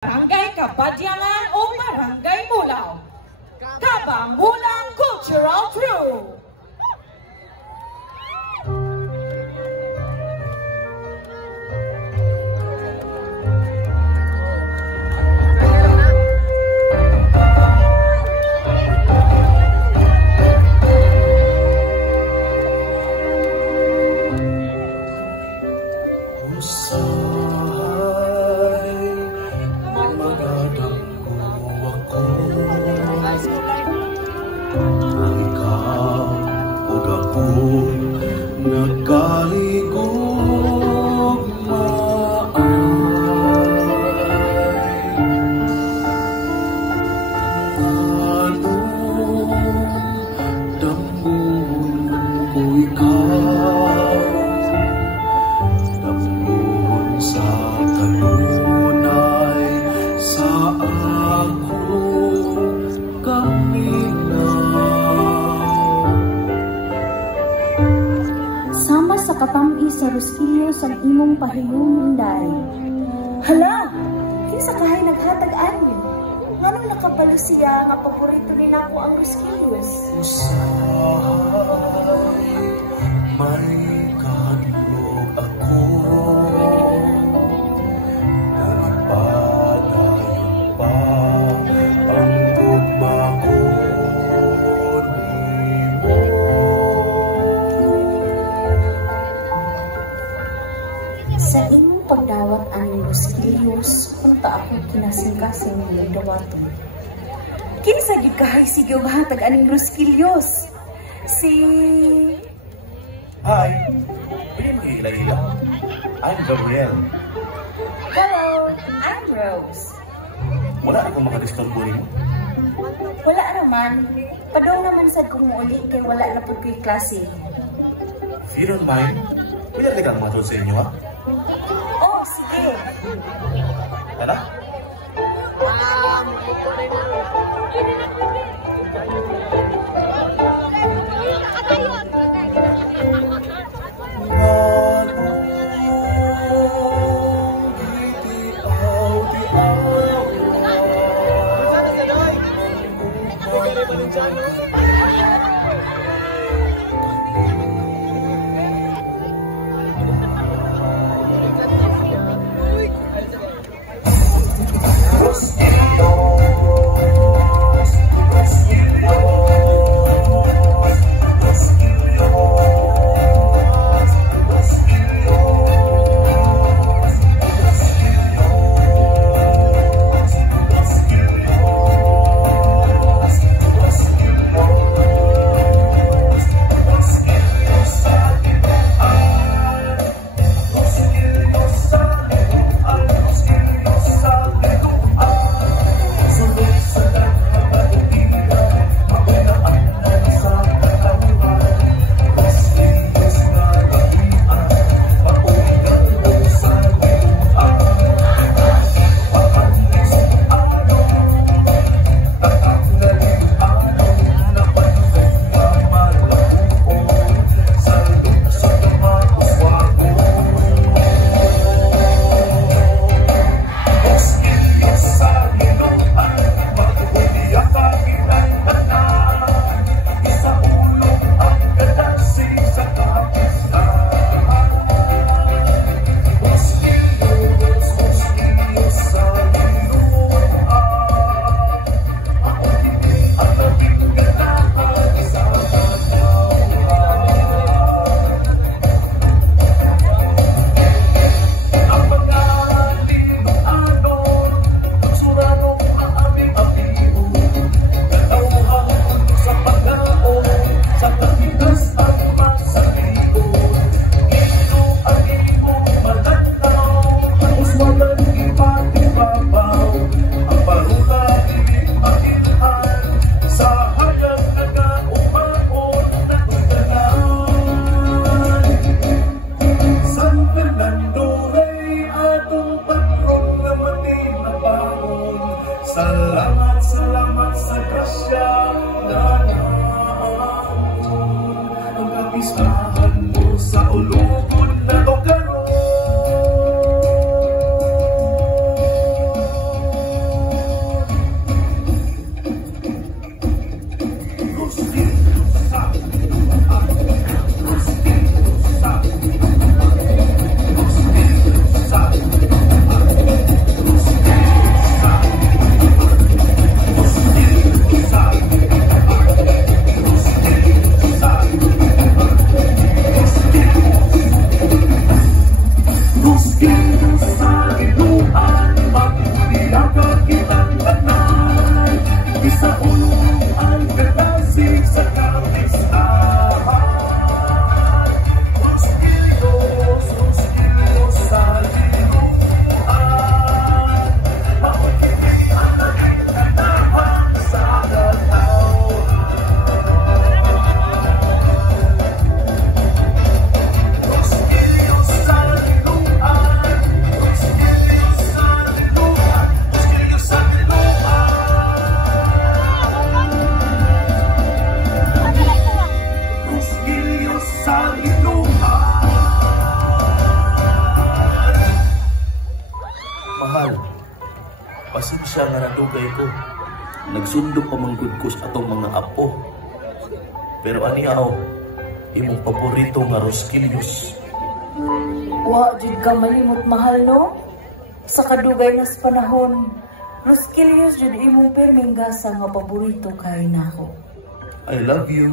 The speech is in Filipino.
Barangay Kabadyangan o Barangay Mulaw. Kabang Mulang Cultural Crew. Sa Roskillos ang imong pahiyong hinday. Hala! Kinsa kahay naghatag ani? Nganong nakapalo siya nga paborito ni nako ang Roskillos? Usahay, may kahadlok ako. Nagpadayon pa ang tugma ko nimo. Sa imong pagdawat aning Roskillos, punta ako kinasing-kasing ng dawaton. Kinsa gid kahay sige mahatag aning Roskillos? Si... Hi! Pwede mag-iila-ila? I'm Gabriel. Hello! I'm Rose. Wala akong makadisturbo rin. Wala naman. Padong naman sad kung muuli kay wala na po kay klase. If you don't mind, pwede kang matod sa inyo, ha? Oh, sige. Ano? Salamat sa grasya na naamon. Ang kapistahan mo sa ulugon na to karon. Pasensya nga nadugay ko. Nagsundo pa manggod ko sa atong mga apo. Pero aniyaw, imong paborito nga Rosquillos. Wa jud ka malimot mahal no? Sa kadugay nas panahon, Rosquillos jud imong perming gasa nga paborito kay nako. I love you.